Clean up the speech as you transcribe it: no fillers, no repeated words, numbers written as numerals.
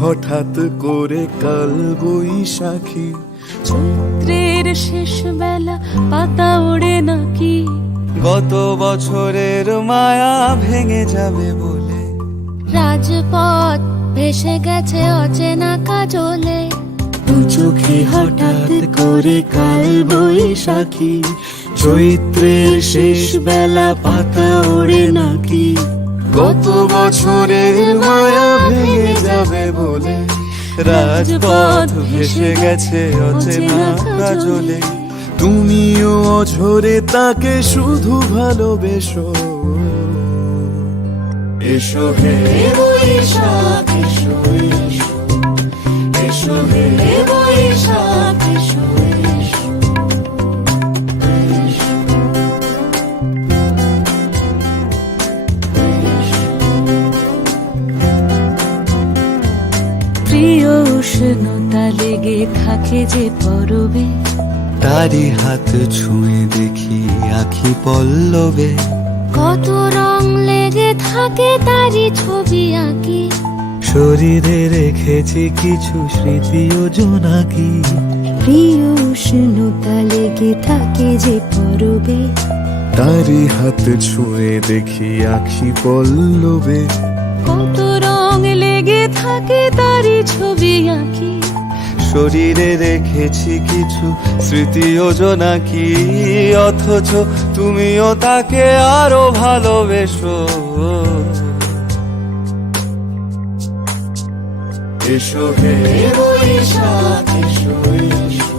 হঠাৎ করে কাল বৈশাখী। চৈত্রের শেষ বেলা পাতা ওড়ে নাকি, গত বছরের মায়া ভেঙে যাবে বলে। রাজপথ ভেসে গেছে অচেনা কাজলে। দু চোখে হঠাৎ করে কাল বৈশাখী। চৈত্রের শেষ বেলা পাতা ওড়ে নাকি, গত বছরের মায়া ভেঙে যাবে বলে। রাজপথ ভেসে গেছে অচেনা কাজলে। তুমিও অঝরে তাকে শুধু ভালোবেসো। এসো হে বৈশাখ এসো এসো, এসো হে বৈশাখ এসো এসো। প্রিয় উষ্ণতা লেগে থাকে যে পরবে, তারি হাত ছুঁয়ে দেখি আখি পল্লবে। কত রং লেগে থাকে তারই ছবি আঁকি। শরীরে রেখেছি কিছু স্মৃতি ও জোনাকি। প্রিয় উষ্ণতা লেগে থাকে যে পরবে, তারি হাত ছুঁয়ে দেখি আখি পল্লবে। কত রং লেগে থাকে তারই ছবি আঁকি। শরীরে রেখেছি কিছু স্মৃতি ও জোনাকি। অথচ তুমিও তাকে আরো ভালোবেসো। এসো হে বৈশাখ এসো এসো,